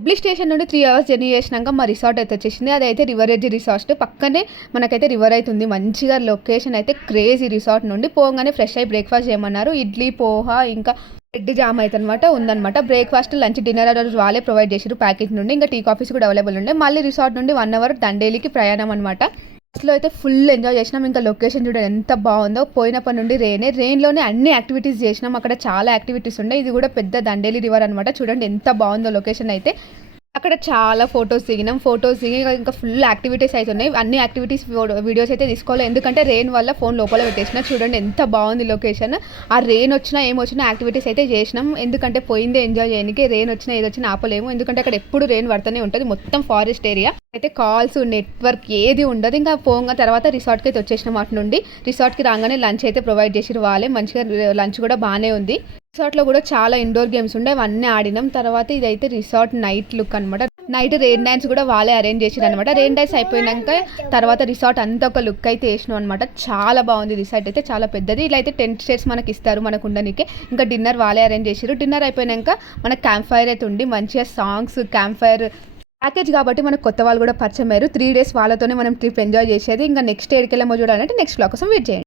Hubli station నుండి 3 hours journey చేసినాక మా రిసార్ట్ అయితే వచ్చేసింది. అదైతే రివర్ ఎడ్జ్ రిసార్ట్ పక్కనే మనకైతే రివర్ అయితే ఉంది. మంచిగా లొకేషన్ అయితే క్రేజీ. రిసార్ట్ నుండి పోగానే ఫ్రెష్ అయ్యి బ్రేక్ఫాస్ట్ చేయమన్నారు. ఇడ్లీ పోహా ఇంకా బ్రెడ్ జామ్ అయితే అనమాట ఉందన్నమాట. బ్రేక్ఫాస్ట్ లంచ్ డిన్నర్ రోజు వాళ్ళే ప్రొవైడ్ చేశారు ప్యాకేజ్ నుండి. ఇంకా టీ కాఫీస్ కూడా అవైలబుల్ ఉండే. మళ్ళీ రిసార్ట్ నుండి 1 అవర్ దండేలికి ప్రయాణం అనమాట. బస్లో అయితే ఫుల్ ఎంజాయ్ చేసినాం. ఇంకా లొకేషన్ చూడండి ఎంత బాగుందో. పోయినప్పటి నుండి రెయిన్లోనే అన్ని యాక్టివిటీస్ చేసినాం. అక్కడ చాలా యాక్టివిటీస్ ఉన్నాయి. ఇది కూడా పెద్ద దండేలి రివర్ అనమాట. చూడండి ఎంత బాగుందో లొకేషన్ అయితే. అక్కడ చాలా ఫొటోస్ దిగినాం. ఫొటోస్ దిగి ఇంకా ఫుల్ యాక్టివిటీస్ అయితే ఉన్నాయి. అన్ని యాక్టివిటీస్ వీడియోస్ అయితే తీసుకోవాలి. ఎందుకంటే రెయిన్ వల్ల ఫోన్ లోపల పెట్టేసిన. చూడండి ఎంత బాగుంది లొకేషన్. ఆ రెయిన్ వచ్చినా ఏమొచ్చినా యాక్టివిటీస్ అయితే చేసినాం. ఎందుకంటే పోయిందే ఎంజాయ్ చేయడానికి. రెయిన్ వచ్చినా ఏదొచ్చినా ఆపలేము. ఎందుకంటే అక్కడ ఎప్పుడు రెయిన్ పడుతూనే ఉంటుంది. మొత్తం ఫారెస్ట్ ఏరియా అయితే కాల్స్ నెట్వర్క్ ఏది ఉండదు. ఇంకా పోగా తర్వాత రిసార్ట్కి అయితే వచ్చేసినాం. అటు నుండి రిసార్ట్కి రాగానే లంచ్ అయితే ప్రొవైడ్ చేసిరు వాళ్ళే. మంచిగా లంచ్ కూడా బాగానే ఉంది. రిసార్ట్లో కూడా చాలా ఇండోర్ గేమ్స్ ఉండే అవన్నీ ఆడినాం. తర్వాత ఇదైతే రిసార్ట్ నైట్ లుక్ అనమాట. నైట్ రెయిన్ డాన్స్ కూడా వాళ్ళే అరేంజ్ చేసిరు అనమాట. రెయిన్ డాన్స్ అయిపోయినాక తర్వాత రిసార్ట్ అంతా ఒక లుక్ అయితే వేసినాం అనమాట. చాలా బాగుంది. రిసార్ట్ అయితే చాలా పెద్దది. ఇలా అయితే 10 స్టేట్స్ మనకి ఇస్తారు మనకు ఉండడానికి. ఇంకా డిన్నర్ వాళ్ళే అరేంజ్ చేసిరు. డిన్నర్ అయిపోయినాక మనకు క్యాంప్ ఫైర్ అయితే ఉండి మంచిగా సాంగ్స్ క్యాంప్ ఫైర్ ప్యాకేజ్ కాబట్టి మనకు కొత్త వాళ్ళు కూడా పరిచయం అయ్యారు. 3 డేస్ వాళ్ళతోనే మనం ట్రిప్ ఎంజాయ్ చేసేది. ఇంకా నెక్స్ట్ ఎక్కడికి వెళ్ళామో చూడాలంటే నెక్స్ట్ బ్లాగ్ కోసం వెయిట్ చేయండి.